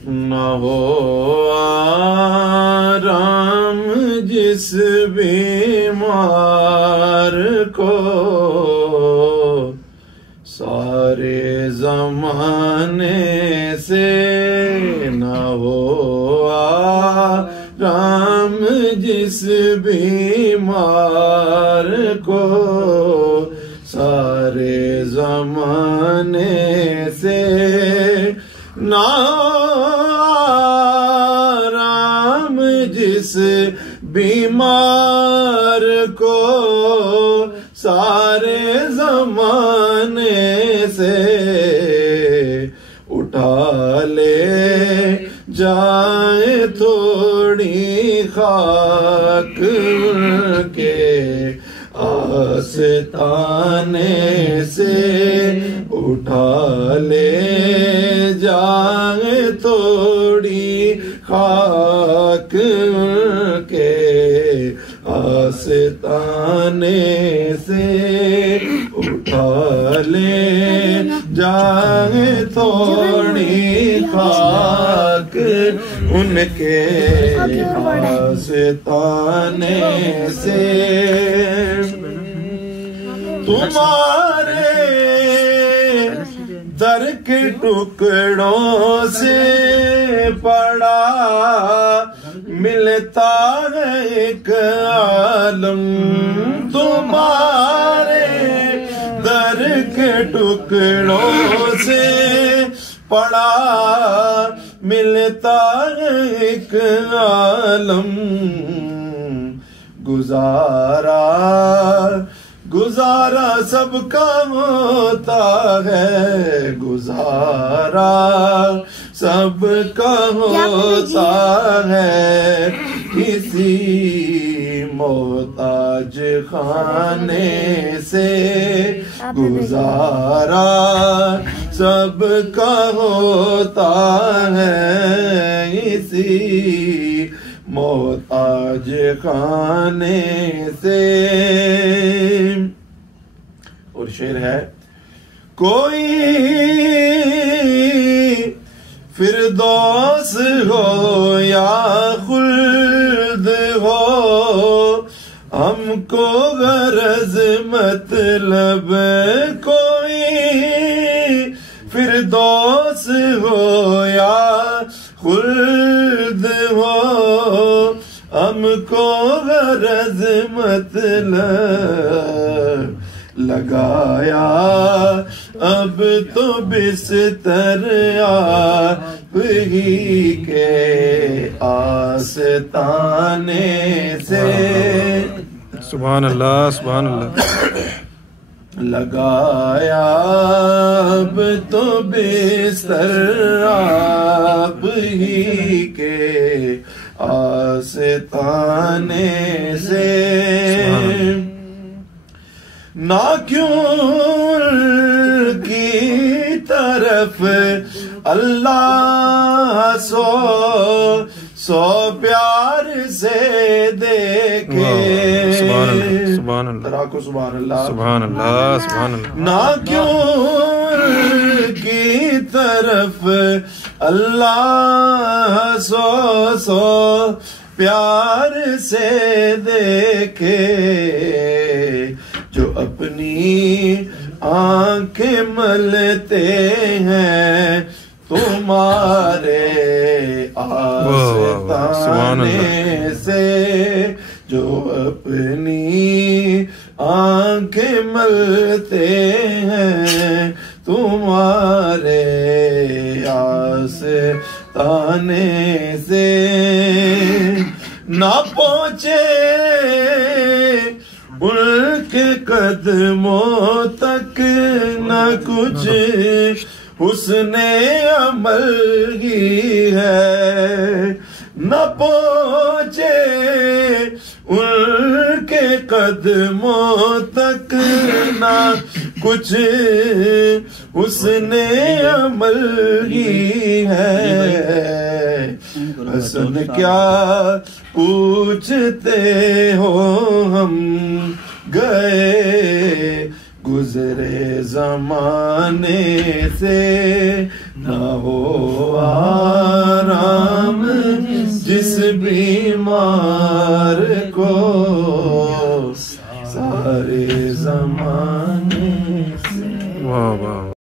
न हो आराम जिस बीमार को, सारे ज़माने से न हो आराम जिस बीमार को, सारे ज़माने से नाराम जिस बीमार को, सारे ज़माने से उठा ले जाए थोड़ी खाक के आस्ताने से, उठा ले जाए थोड़ी खाक के आस्ताने से, उठा ले जाए थोड़ी खाक उनके आस्ताने से। तुम्हारे दर के टुकड़ों से पड़ा मिलता है एक आलम, तुम्हारे दर के टुकड़ों से पड़ा मिलता है एक आलम। गुजारा गुजारा सबका होता है, गुजारा सबका होता है, किसी मोहताज खाने से गुजारा सबका होता है, इसी मोहताज खाने से। और शेर है, कोई फिरदौस हो या खुल्द हो, हमको गरज मतलब कोई फिरदौस हो या खुल्द हो, हमको गरज मतलब लगाया अब तो बिस्तर आप ही के आस्ताने से। सुभान अल्लाह, सुभान अल्लाह। लगाया अब तो बिस्तर आप ही के आस्ताने से। ना क्यों की तरफ अल्लाह सो प्यार से देखे। सुभान अल्लाह, को सुभान अल्लाह, सुभान अल्लाह, सुभान अल्लाह। ना क्यों की तरफ अल्लाह सो प्यार से देखे, जो अपनी आंखें मलते हैं तुम्हारे आस्ताने से, जो अपनी आंखें मलते हैं तुम्हारे आस्ताने से। ना पहुँचे उनके कदमों तक न कुछ हुस्ने अमल ही है, न पहुँचे उनके कदमों तक न कुछ हुस्ने अमल ही है। हसन क्या पूछते हो हम गए गुजरे जमाने से, न हो जिस बीमार को सारे जमाने से। वाह वाह।